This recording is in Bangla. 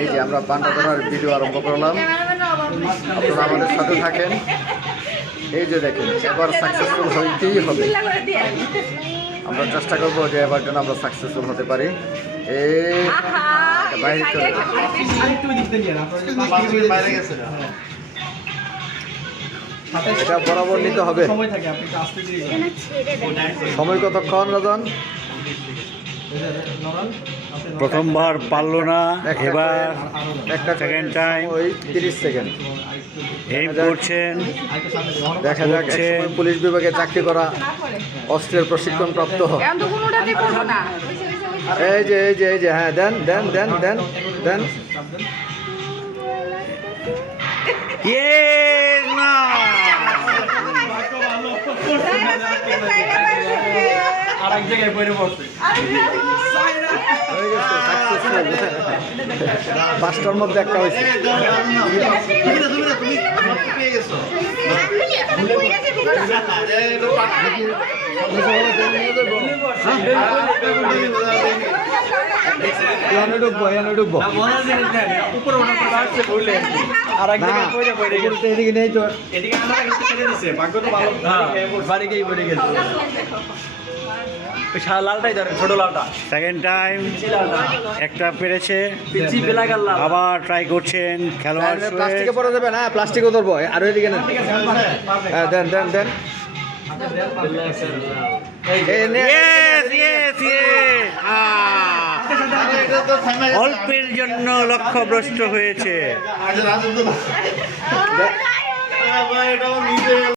এই যে আমরা পান্ডা ধরার ভিডিও আরম্ভ করলাম, আপনারা আমাদের সাথে থাকেন। এই যে দেখেন, এবার সাকসেসফুল হইতেই হবে। আমরা চেষ্টা করবো যে এবার যেন আমরা সাকসেসফুল হতে পারি। বাইরে চলে এটা বরাবর নিতে হবে। সময় কতক্ষণ রাজন? প্রথমবার পারলো না, এবার একটা সেকেন্ড টাইম ওই 30 সেকেন্ড এইম করছেন। দেখা যাক, একসময় পুলিশ বিভাগে চাকরি করা, অস্ত্রের প্রশিক্ষণ প্রাপ্ত। এই যে এই যে এই যে হ্যাঁ, দেন দেন দেন দেন দেন। না আরেক জায়গায় পড়ে পড়ছে। হয়ে গেছে, সাকসেসফুল। 5টার মধ্যে একটা হয়েছে। এদিকে নেই তো, লালটাই ধরেন, ছোট লালটা। সেকেন্ড টাইম একটা পেরেছে, পিচি বেলাগাল লাল। আবার ট্রাই করছেন খেলোয়াড়। প্লাস্টিকে পড়ে যাবে না, প্লাস্টিকও ধরবো। আর ওইদিকে নেন, হ্যাঁ দেন দেন দেন। অল্পের জন্য লক্ষ্যভ্রষ্ট হয়েছে।